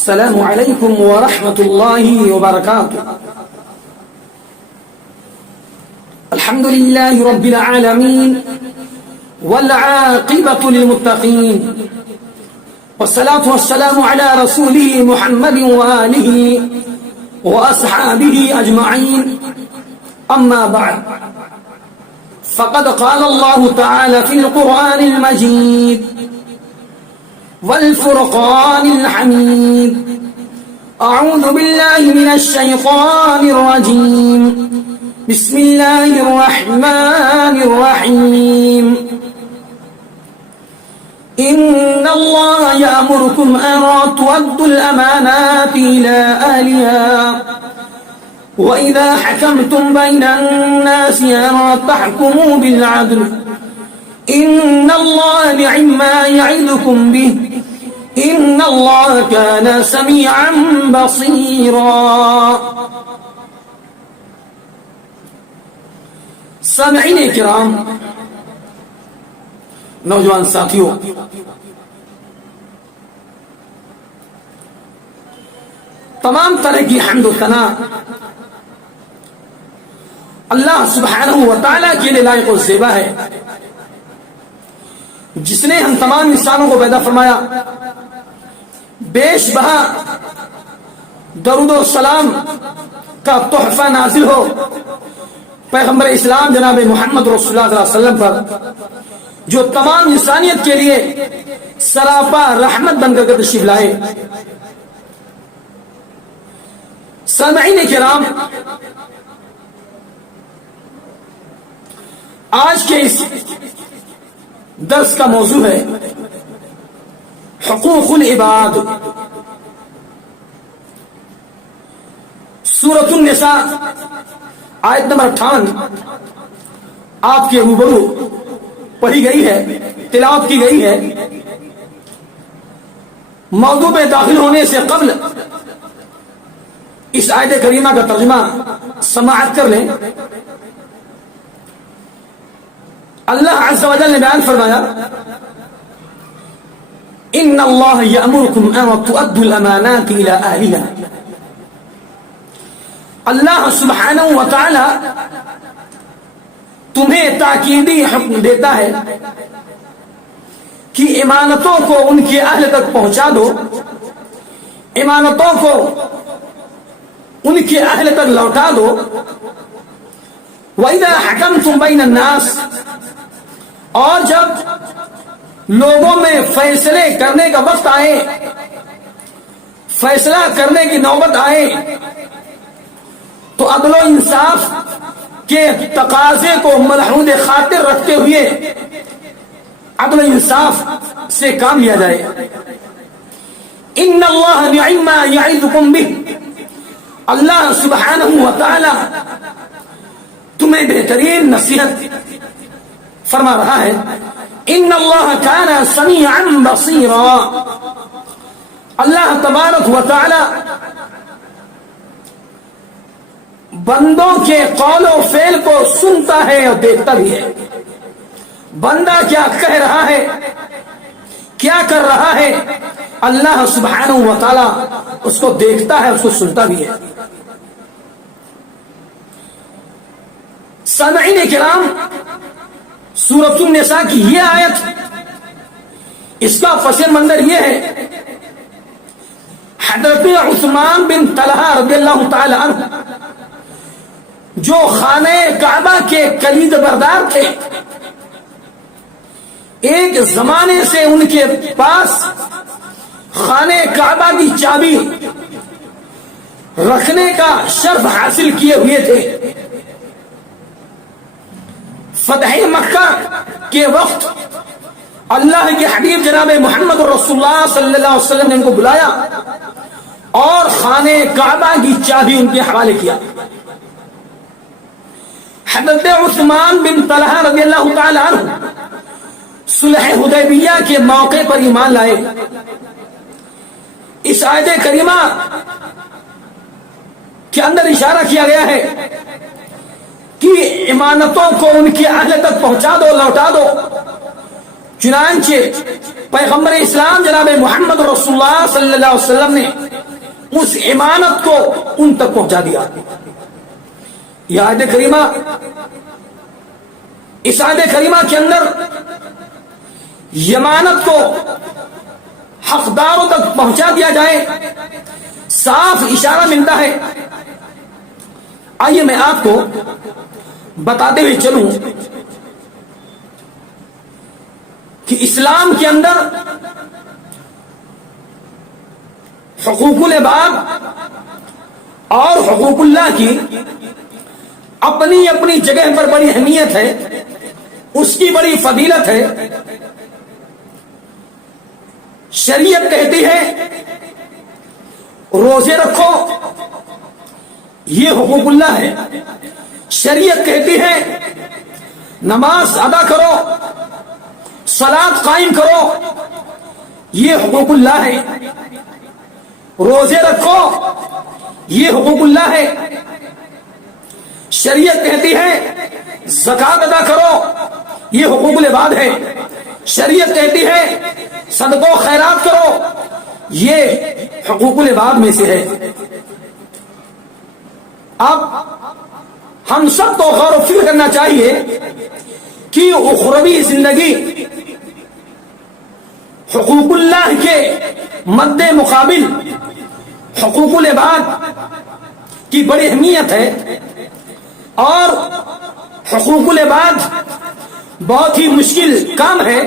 السلام علیکم ورحمۃ اللہ وبرکاتہ. الحمد للہ رب العالمین والعاقبۃ للمتقین والصلاة والسلام على رسوله محمد وآلہ وأصحابہ اجمعین. اما بعد فقد قال اللہ تعالی فی القرآن المجید والفرقان الحمید. اعوذ باللہ من الشیطان الرجیم. بسم اللہ الرحمن الرحیم. ان اللہ یأمرکم ان تؤدوا الامانات الى اہلها وَإِذَا حَكَمْتُمْ بَيْنَ النَّاسِ أَن تَحْكُمُوا بِالْعَدْلِ إِنَّ اللَّهَ نِعِمَّا يَعِظُكُمْ بِهِ إِنَّ اللَّهَ كَانَ سَمِيعًا بَصِيرًا. سامعین کرام، نوجوان ساتھیوں، تمام طرح کی حمد و ثنا اللہ سبحانہ و تعالیٰ کے لیے لائق و زیبا ہے، جس نے ہم تمام انسانوں کو پیدا فرمایا. بیش بہا درود و سلام کا تحفہ نازل ہو پیغمبر اسلام جناب محمد رسول اللہ صلی اللہ علیہ وسلم پر، جو تمام انسانیت کے لیے سراپا رحمت بن کر تشریف لائے. سامعین کرام، آج کے اس درس کا موضوع ہے حقوق العباد. سورۃ النساء آیت نمبر 58 آپ کے روبرو پڑھی گئی ہے، تلاوت کی گئی ہے. موضوع میں داخل ہونے سے قبل اس آیت کریمہ کا ترجمہ سماعت کر لیں. اللہ عز و جل نے بیان فرمایا: ان اللہ یأمرکم ان تؤدوا الامانات الى اہلها. اللہ سبحانہ و تعالی تمہیں تاکیدی حکم دیتا ہے کہ امانتوں کو ان کے اہل تک پہنچا دو، امانتوں کو ان کے اہل تک لوٹا دو. وَإِذَا حَكَمْتُمْ بَيْنَ النَّاسِ، اور جب لوگوں میں فیصلے کرنے کا وقت آئے، فیصلہ کرنے کی نوبت آئے، تو عدل و انصاف کے تقاضے کو ملحوظ خاطر رکھتے ہوئے عدل و انصاف سے کام لیا جائے. ان اللہ نعم ما یعظکم بہ، اللہ سبحانہ و تعالی تمہیں بہترین نصیحت فرما رہا ہے. ان اللہ کان سمیعا بصیرا، اللہ تبارک و تعالی بندوں کے قول و فعل کو سنتا ہے اور دیکھتا بھی ہے. بندہ کیا کہہ رہا ہے، کیا کر رہا ہے، اللہ سبحانہ و تعالی اس کو دیکھتا ہے، اس کو سنتا بھی ہے. سامعین کرام، سورۃ النساء کی یہ آیت، اس کا پس منظر یہ ہے: حضرت عثمان بن طلحہ رضی اللہ تعالی عنہ، جو خانہ کعبہ کے کلید بردار تھے، ایک زمانے سے ان کے پاس خانہ کعبہ کی چابی رکھنے کا شرف حاصل کیے ہوئے تھے. فتح مکہ کے وقت اللہ کے حبیب جناب محمد رسول اللہ صلی اللہ علیہ وسلم نے ان کو بلایا اور خانہ کعبہ کی چابی ان کے حوالے کیا. حضرت عثمان بن طلحہ رضی اللہ تعالی عنہ صلح حدیبیہ کے موقع پر ایمان لائے. اس آیت کریمہ کے اندر اشارہ کیا گیا ہے کہ امانتوں کو ان کے اہل تک پہنچا دو، لوٹا دو. چنانچہ پیغمبر اسلام جناب محمد رسول اللہ صلی اللہ علیہ وسلم نے اس امانت کو ان تک پہنچا دیا. یہ آیت کریمہ، اس آیت کریمہ کے اندر امانت کو حقداروں تک پہنچا دیا جائے صاف اشارہ ملتا ہے. آئیے میں آپ کو بتاتے ہوئے چلوں کہ اسلام کے اندر حقوق العباد اور حقوق اللہ کی اپنی اپنی جگہ پر بڑی اہمیت ہے، اس کی بڑی فضیلت ہے. شریعت کہتی ہے روزے رکھو، یہ حقوق اللہ ہے. شریعت کہتی ہے نماز ادا کرو، صلاۃ قائم کرو، یہ حقوق اللہ ہے. روزے رکھو، یہ حقوق اللہ ہے. شریعت کہتی ہے زکوٰۃ ادا کرو، یہ حقوق العباد ہے. شریعت کہتی ہے صدقہ و خیرات کرو، یہ حقوق العباد میں سے ہے. اب ہم سب کو غور و فکر کرنا چاہیے کہ اخروی زندگی حقوق اللہ کے مد مقابل حقوق العباد کی بڑی اہمیت ہے، اور حقوق العباد بہت ہی مشکل کام ہے.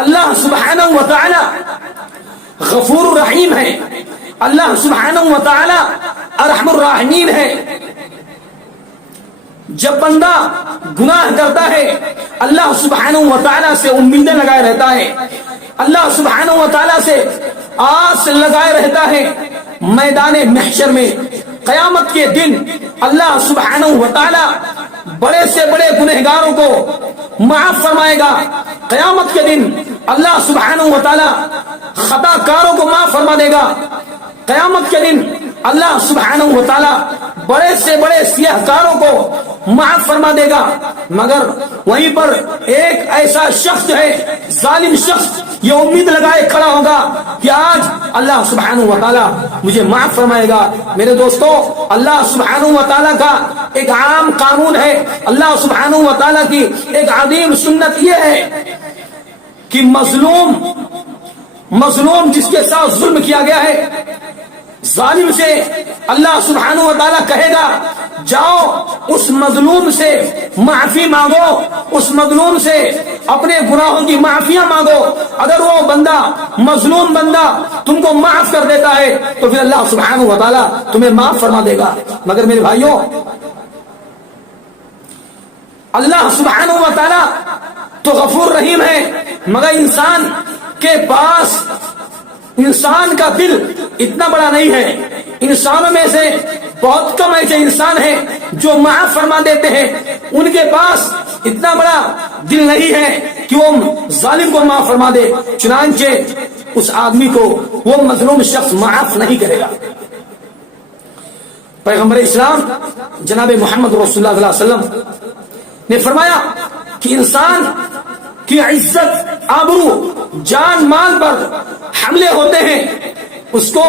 اللہ سبحانہ و تعالی غفور رحیم ہے، اللہ سبحانہ و تعالی ارحم الراحمین ہے. جب بندہ گناہ کرتا ہے اللہ سبحانہ و تعالی سے امیدیں لگائے رہتا ہے، اللہ سبحانہ و تعالی سے آس لگائے رہتا ہے. میدان محشر میں قیامت کے دن اللہ سبحانہ و تعالی بڑے سے بڑے گنہگاروں کو معاف فرمائے گا. قیامت کے دن اللہ سبحانہ و تعالی خطا کاروں کو معاف فرما دے گا. قیامت کے دن اللہ سبحانہ و تعالی بڑے سے بڑے سیاہ کاروں کو معاف فرما دے گا. مگر وہیں پر ایک ایسا شخص ہے، ظالم شخص، یہ امید لگائے کھڑا ہوگا کہ آج اللہ سبحانہ و تعالی مجھے معاف فرمائے گا. میرے دوستو، اللہ سبحانہ و تعالی کا ایک عام قانون ہے، اللہ سبحانہ و تعالی کی ایک عظیم سنت یہ ہے کہ مظلوم جس کے ساتھ ظلم کیا گیا ہے، ظالم سے اللہ سبحانہ و تعالیٰ کہے گا جاؤ اس مظلوم سے معافی مانگو، اس مظلوم سے اپنے گناہوں کی معافیاں مانگو. اگر وہ بندہ، مظلوم بندہ تم کو معاف کر دیتا ہے تو پھر اللہ سبحانہ و تعالیٰ تمہیں معاف فرما دے گا. مگر میرے بھائیوں، اللہ سبحانہ و تعالیٰ تو غفور رحیم ہے، مگر انسان کے پاس، انسان کا دل اتنا بڑا نہیں ہے. انسانوں میں سے بہت کم ایسے انسان ہیں جو معاف فرما دیتے ہیں. ان کے پاس اتنا بڑا دل نہیں ہے کہ وہ ظالم کو معاف فرما دے. چنانچہ اس آدمی کو وہ مظلوم شخص معاف نہیں کرے گا. پیغمبر اسلام جناب محمد رسول اللہ صلی اللہ علیہ وسلم نے فرمایا کہ انسان کی عزت، آبرو، جان مال پر حملے ہوتے ہیں، اس کو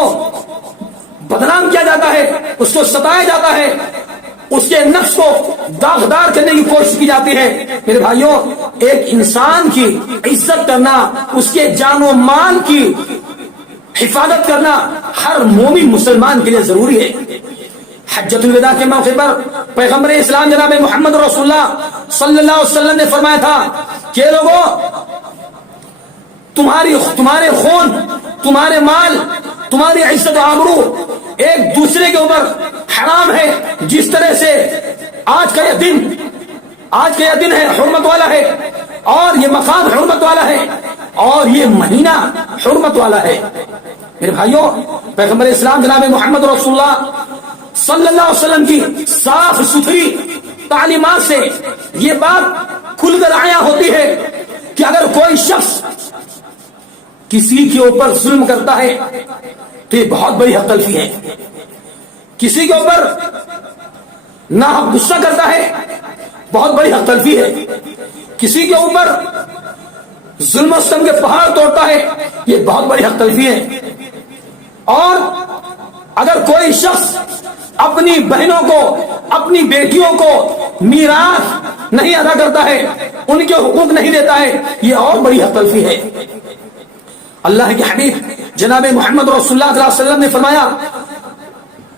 بدنام کیا جاتا ہے، اس کو ستایا جاتا ہے، اس کے نفس کو داغدار کرنے کی کوشش کی جاتی ہے. میرے بھائیوں، ایک انسان کی عزت کرنا، اس کے جان و مال کی حفاظت کرنا ہر مومن مسلمان کے لیے ضروری ہے. حجۃ الوداع کے موقع پر پیغمبر اسلام جناب محمد رسول اللہ صلی اللہ علیہ وسلم نے فرمایا تھا کہ لوگوں، تمہارے خون، تمہارے مال، تمہاری عزت و آبرو ایک دوسرے کے اوپر حرام ہے. جس طرح سے آج کا یہ دن ہے، حرمت والا ہے، اور یہ مقام حرمت والا ہے، اور یہ مہینہ حرمت والا ہے. میرے بھائیوں، پیغمبر اسلام جناب محمد رسول اللہ صلی اللہ علیہ وسلم کی صاف ستھری تعلیمات سے یہ بات کھل کر آیا ہوتی ہے کہ اگر کوئی شخص کسی کے اوپر ظلم کرتا ہے تو یہ بہت بڑی حق تلفی ہے. کسی کے اوپر ناحق غصہ کرتا ہے بہت بڑی حق تلفی ہے. کسی کے اوپر ظلم و ستم کے پہاڑ توڑتا ہے, یہ بہت بڑی حق تلفی ہے. اور اگر کوئی شخص اپنی بہنوں کو, اپنی بیٹیوں کو میراث نہیں ادا کرتا ہے, ان کے حقوق نہیں دیتا ہے, یہ اور بڑی حق تلفی ہے. اللہ کے حبیب جناب محمد رسول اللہ صلی اللہ علیہ وسلم نے فرمایا,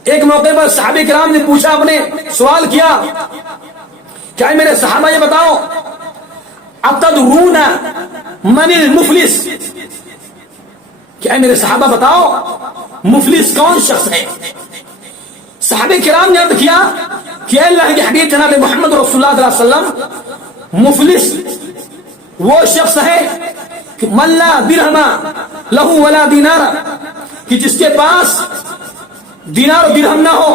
ایک موقع پر صحابہ کرام نے پوچھا, اپنے سوال کیا, کیا میرے صحابہ یہ بتاؤ, اتدرون من المفلس, کیا میرے صحابہ بتاؤ مفلس کون شخص ہے؟ صحابہ کرام نے عرض کیا کہ اللہ کے حبیب جناب محمد رسول اللہ صلی اللہ علیہ وسلم, مفلس وہ شخص ہے کہ من لا درہم لہ ولا دینار, کہ جس کے پاس دینار و درہم نہ ہو,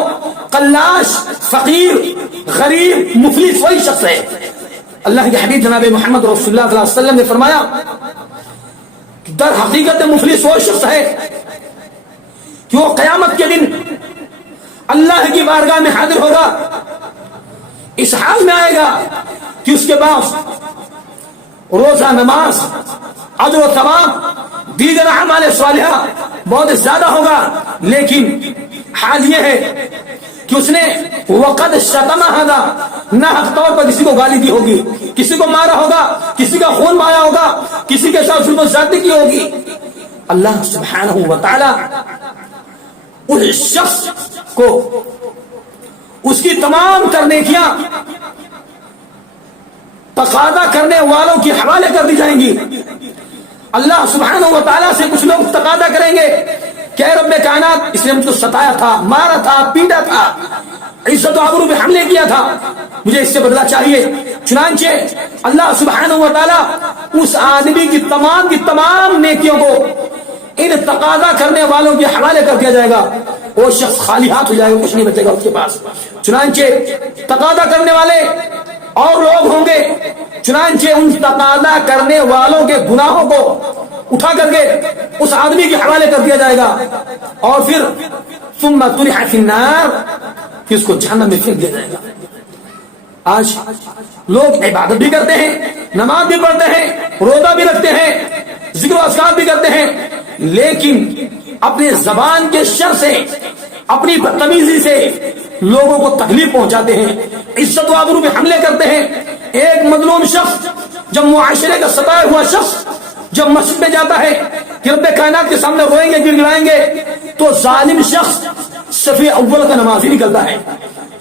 قلاش, فقیر, غریب, مفلس وہی شخص ہے. اللہ کے حبیب جناب محمد رسول اللہ صلی اللہ علیہ وسلم نے فرمایا کہ در حقیقت مفلس وہ شخص ہے کہ وہ قیامت کے دن اللہ کی بارگاہ میں حاضر ہوگا, اس حال میں آئے گا کہ اس کے پاس روزہ, نماز, اجر و ثواب, دیگر اعمال صالحہ بہت زیادہ ہوگا, لیکن حال یہ ہے کہ اس نے وقد شتم ھذا, ناحق طور پر کسی کو گالی دی ہوگی, کسی کو مارا ہوگا, کسی کا خون بہایا ہوگا, کسی کے ساتھ ظلم و زیادتی کی ہوگی. اللہ سبحانہ و تعالی اس شخص کو اس کی تمام نیکیاں تقاضا کرنے والوں کے حوالے کر دی جائیں گی. اللہ سبحانہ و تعالیٰ سے کچھ لوگ تقاضا کریں گے کہ اے رب کائنات, اس نے مجھ کو ستایا تھا, مارا تھا, پیٹا تھا, عزت و آبرو پہ حملے کیا تھا, مجھے اس سے بدلہ چاہیے. چنانچہ اللہ سبحانہ و تعالیٰ اس آدمی کی تمام نیکیوں کو ان تقاضا کرنے والوں کے حوالے کر دیا جائے گا. وہ شخص خالی ہاتھ ہو جائے گا, کچھ نہیں بچے گا اس کے پاس. چنانچہ تقاضا کرنے والے اور لوگ ہوں گے, چنانچہ ان تقاضا کرنے والوں کے گناہوں کو اٹھا کر کے اس آدمی کے حوالے کر دیا جائے گا, اور پھر ثم طرح فی النار, پھر اس کو جہنم میں پھینک دیا جائے گا. آج لوگ عبادت بھی کرتے ہیں, نماز بھی پڑھتے ہیں, روزہ بھی رکھتے ہیں, ذکر و اذکار بھی کرتے ہیں, لیکن اپنے زبان کے شر سے, اپنی بدتمیزی سے لوگوں کو تکلیف پہنچاتے ہیں, عزت و آبرو پہ حملے کرتے ہیں. ایک مظلوم شخص, جب معاشرے کا ستایا ہوا شخص جب مسجد میں جاتا ہے کہ رب کائنات کے سامنے روئیں گے, گر گڑائیں گے, تو ظالم شخص صف اول کا نمازی نکلتا ہے,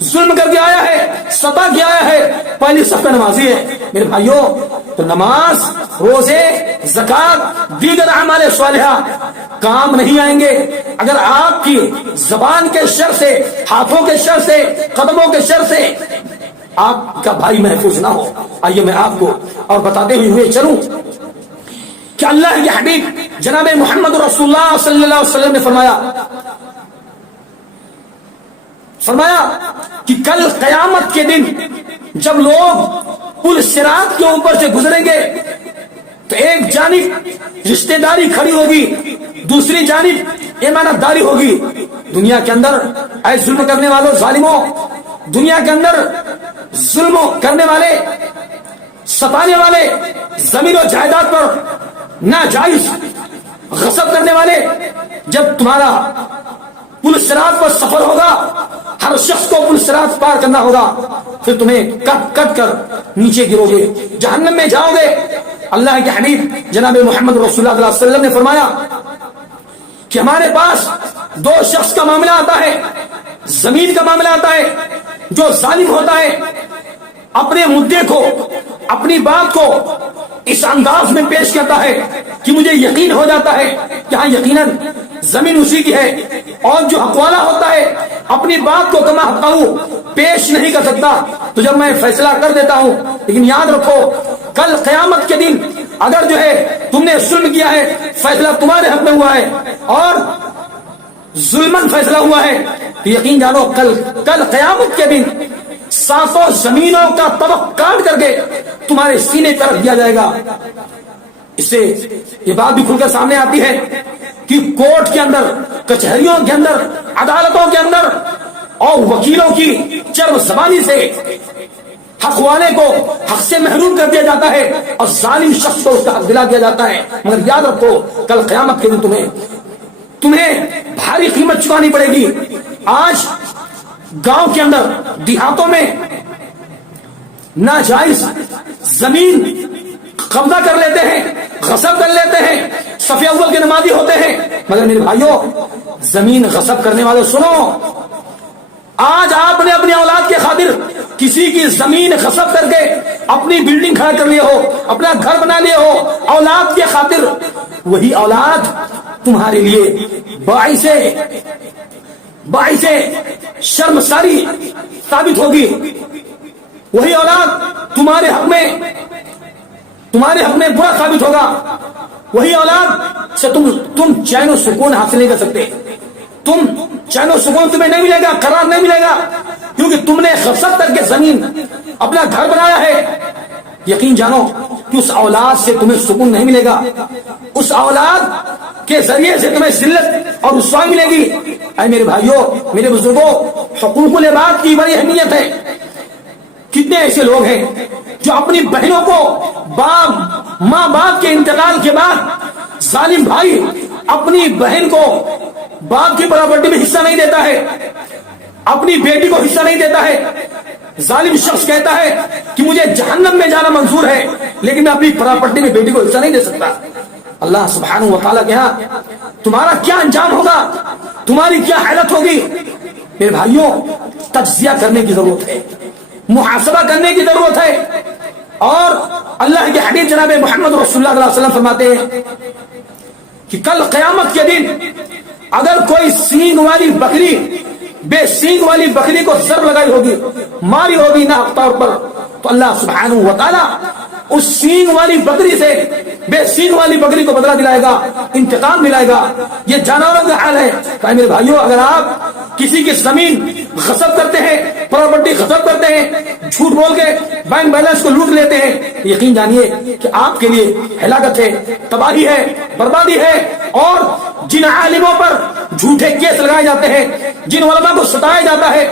ظلم کر کے آیا ہے, ستا کے آیا ہے, پہلی صف کا نمازی ہے. میرے بھائیوں, تو نماز, روزے, زکات, دیگر اعمال صالحہ کام نہیں آئیں گے اگر آپ کی زبان کے شر سے, ہاتھوں کے شر سے, قدموں کے شر سے آپ کا بھائی محفوظ نہ ہو. آئیے میں آپ کو اور بتاتے ہوئے چلوں کہ اللہ کے حبیب جناب محمد رسول اللہ صلی اللہ علیہ وسلم نے فرمایا کہ کل قیامت کے دن جب لوگ پل صراط کے اوپر سے گزریں گے تو ایک جانب رشتہ داری کھڑی ہوگی, دوسری جانب امانت داری ہوگی. دنیا کے اندر اے ظلم کرنے والوں, ظالموں, دنیا کے اندر ظلم کرنے والے, ستانے والے, زمین و جائیداد پر ناجائز غصب کرنے والے, جب تمہارا پل صراط پر سفر ہوگا, ہر شخص کو پل صراط پار کرنا ہوگا, پھر تمہیں کٹ کٹ کر نیچے گرو گے, جہنم میں جاؤ گے. اللہ کے حبیب جناب محمد رسول اللہ صلی اللہ علیہ وسلم نے فرمایا کہ ہمارے پاس دو شخص کا معاملہ آتا ہے, زمین کا معاملہ آتا ہے. جو ظالم ہوتا ہے اپنے مدعے کو, اپنی بات کو اس انداز میں پیش کرتا ہے کہ مجھے یقین ہو جاتا ہے کہ ہاں یقیناً زمین اسی کی ہے, اور جو حق والا ہوتا ہے اپنی بات کو کما حقہ پیش نہیں کر سکتا, تو جب میں فیصلہ کر دیتا ہوں. لیکن یاد رکھو, کل قیامت کے دن اگر جو ہے تم نے ظلم کیا ہے, فیصلہ تمہارے حق میں ہوا ہے اور ظلمن فیصلہ ہوا ہے, تو یقین جانو کل قیامت کے دن ساتوں زمینوں کا طبق کاٹ کر کے تمہارے سینے پر رکھ دیا جائے گا. اس سے یہ بات بھی کھل کر سامنے آتی ہے کہ کورٹ کے اندر, کچہریوں کے اندر, عدالتوں کے اندر اور وکیلوں کی چرب زبانی سے حق والے کو حق سے محروم کر دیا جاتا ہے اور ظالم شخص کو اس کا حق دلا دیا جاتا ہے. مگر یاد رکھو کل قیامت کے دن تمہیں بھاری قیمت چکانی پڑے گی. آج گاؤں کے اندر دیہاتوں میں ناجائز زمین قبضہ کر لیتے ہیں, غصب کر لیتے ہیں, صف اول کے نمازی ہوتے ہیں. مگر میرے بھائیوں, زمین غصب کرنے والے سنو, آج آپ نے اپنی اولاد کے خاطر کسی کی زمین غصب کر کے اپنی بلڈنگ کھڑا کر لیے ہو, اپنا گھر بنا لیے ہو اولاد کے خاطر, وہی اولاد تمہارے لیے باعث شرمساری ثابت ہوگی. وہی اولاد تمہارے حق میں برا ثابت ہوگا. وہی اولاد سے تم چین و سکون حاصل نہیں کر سکتے. چین و سکون تمہیں نہیں ملے گا, قرار نہیں ملے گا, کیونکہ تم نے غصب کر کے زمین اپنا گھر بنایا ہے. یقین جانو کہ اس اولاد سے تمہیں سکون نہیں ملے گا. اس اولاد کے ذریعے سے تمہیں ذلت اور رسوائی ملے گی. اے میرے بھائیوں, میرے بزرگوں, حقوق العباد کی بڑی اہمیت ہے. کتنے ایسے لوگ ہیں جو اپنی بہنوں کو ماں باپ کے انتقال کے بعد ظالم بھائی اپنی بہن کو باپ کی پراپرٹی میں حصہ نہیں دیتا ہے, اپنی بیٹی کو حصہ نہیں دیتا ہے. ظالم شخص کہتا ہے کہ مجھے جہنم میں جانا منظور ہے لیکن میں اپنی پراپرٹی میں بیٹی کو حصہ نہیں دے سکتا. اللہ سبحانہ و تعالیٰ کے ہاں تمہارا کیا انجام ہوگا, تمہاری کیا حالت ہوگی. میرے بھائیوں, تجزیہ کرنے کی ضرورت ہے, محاسبہ کرنے کی ضرورت ہے. اور اللہ کے حبیب جناب محمد رسول اللہ صلی اللہ علیہ وسلم فرماتے ہیں کہ کل قیامت کے دن اگر کوئی سینگ والی بکری بے سینگ والی بکری کو ضرب لگائی ہوگی, ماری ہوگی ناحق طور پر, تو اللہ سبحانہ و تعالیٰ اس سینگ والی بکری سے بے سینگ والی بکری کو بدلہ دلائے گا, انتقام دلائے گا. یہ جانوروں کا حال ہے. کہ میرے بھائیوں, اگر آپ کسی کی زمین غصب کرتے ہیں, پراپرٹی غصب کرتے ہیں, جھوٹ بول کے بینک بیلنس کو لوٹ لیتے ہیں, یقین جانیے کہ آپ کے لیے ہلاکت ہے, تباہی ہے, بربادی ہے. اور جن عالموں پر جھوٹے کیس لگائے جاتے ہیں, جن علماء کو ستایا جاتا ہے,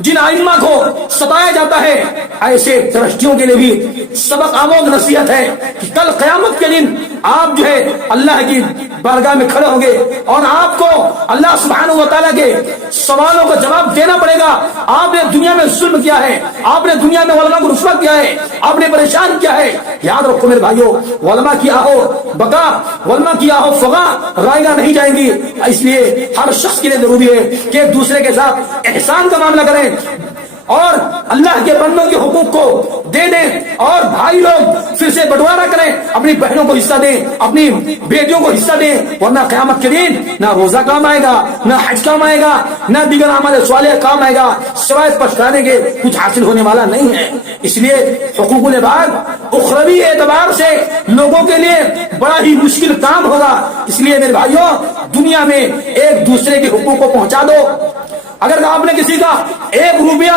جن ائمہ کو ستایا جاتا ہے, ایسے درشتیوں کے لیے بھی سبق آموز نصیحت ہے کہ کل قیامت کے دن آپ جو ہے اللہ کی بارگاہ میں کھڑے ہوں گے اور آپ کو اللہ سبحانہ و تعالیٰ کے سوالوں کا جواب دینا پڑے گا. آپ نے دنیا میں ظلم کیا ہے, آپ نے دنیا میں علماء کو رسوا کیا ہے, آپ نے پریشان کیا ہے. یاد رکھو میرے بھائیوں, علماء کی آہو بقا, علماء کی آہو فغا رائے گا نہیں جائیں گی. اس لیے ہر شخص کے لیے ضروری ہے کہ ایک دوسرے کے ساتھ احسان کا معاملہ کریں اور اللہ کے بندوں کے حقوق کو دے دیں, اور بھائی لوگ پھر سے بٹوارا کریں, اپنی بہنوں کو حصہ دیں, اپنی بیٹیوں کو حصہ دیں. ورنہ قیامت کے دن نہ روزہ کام آئے گا, نہ حج کام آئے گا, نہ دیگر اعمال صالح کام آئے گا, سوائے پچھتانے کے کچھ حاصل ہونے والا نہیں ہے. اس لیے حقوق العباد اخروی اعتبار سے لوگوں کے لیے بڑا ہی مشکل کام ہوگا. اس لیے میرے بھائیوں, دنیا میں ایک دوسرے کے حقوق کو پہنچا دو. اگر آپ نے کسی کا 1 روپیہ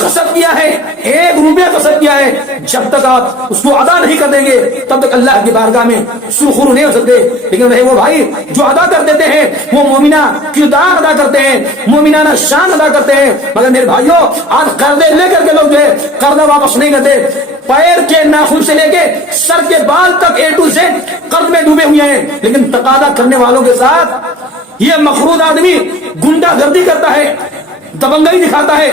غصب کیا ہے, 1 روپیہ غصب کیا ہے, جب تک آپ اس کو ادا نہیں کر دیں گے تب تک اللہ کی بارگاہ میں سرخرو نہیں ہو سکتے. لیکن وہ بھائی جو ادا کر دیتے ہیں وہ مومنہ کردار ادا کرتے ہیں, مومنانہ شان ادا کرتے ہیں. مگر میرے بھائیوں, آج قرضے لے کر کے لوگ جو ہے قرضہ واپس نہیں کرتے. پیر کے ناخن سے لے کے سر کے بال تک A to Z قرض میں ڈوبے ہوئے ہیں. لیکن تقاضا کرنے والوں کے ساتھ یہ مخروط آدمی گنڈا گردی کرتا ہے, دبنگئی دکھاتا ہے,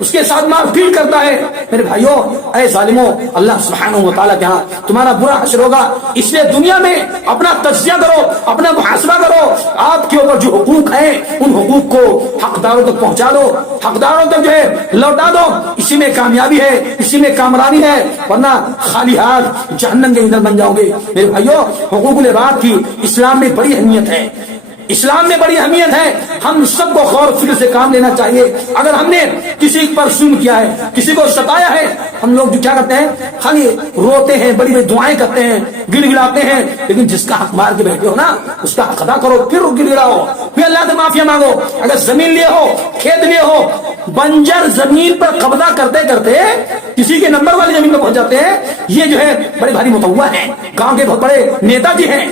اس کے ساتھ مار پیٹ کرتا ہے. میرے بھائیوں, اے ظالموں, اللہ سبحانہ و تعالیٰ کے ہاں تمہارا برا حشر ہوگا. اس لیے دنیا میں اپنا تجزیہ کرو, اپنا محاسبہ کرو. آپ کے اوپر جو حقوق ہیں ان حقوق کو حقداروں تک پہنچا دو, حقداروں تک جو ہے لوٹا دو. اسی میں کامیابی ہے, اسی میں کامرانی ہے. ورنہ خالی ہاتھ جہنم کے ایندھن بن جاؤ گے. میرے بھائیوں, حقوق العباد کی اسلام میں بڑی اہمیت ہے, اسلام میں بڑی اہمیت ہے. ہم سب کو غور و فکر سے کام لینا چاہیے. اگر ہم نے کسی پر ظلم کیا ہے, کسی کو ستایا ہے, ہم لوگ جو کیا کرتے ہیں خالی روتے ہیں, بڑی بڑی دعائیں کرتے ہیں, گڑ گڑاتے ہیں. لیکن جس کا حق مار کے بیٹھے ہو نا, اس کا حق ادا کرو, پھر گڑ گڑاؤ, پھر اللہ سے معافی مانگو. اگر زمین لیے ہو, کھیت لیے ہو, بنجر زمین پر قبضہ کرتے کرتے کسی کے نمبر والی زمین پر پہنچ جاتے ہیں, یہ جو ہے بڑے بھاری متوا ہیں, گاؤں کے بہت بڑے نیتا جی ہیں.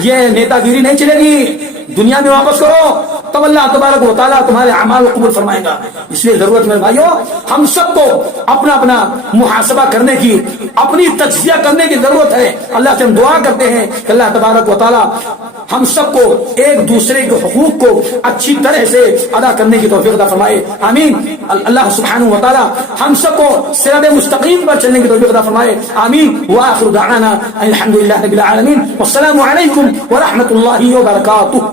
یہ نیتا گیری نہیں چلے گی. دنیا میں واپس کرو, تب اللہ تبارک و تعالیٰ تمہارے اعمال کو قبول فرمائے گا. اس لیے ضرورت میرے بھائیوں ہم سب کو اپنا اپنا محاسبہ کرنے کی, اپنی تجزیہ کرنے کی ضرورت ہے. اللہ سے ہم دعا کرتے ہیں کہ اللہ تبارک و تعالیٰ ہم سب کو ایک دوسرے کے حقوق کو اچھی طرح سے ادا کرنے کی توفیق عطا فرمائے. آمین. اللہ سبحانہ و تعالیٰ ہم سب کو صراط مستقیم پر چلنے کی توفیق عطا فرمائے. آمین. وآخر دعوانا الحمد للہ رب العالمین. والسلام علیکم ورحمۃ اللہ وبرکاتہ.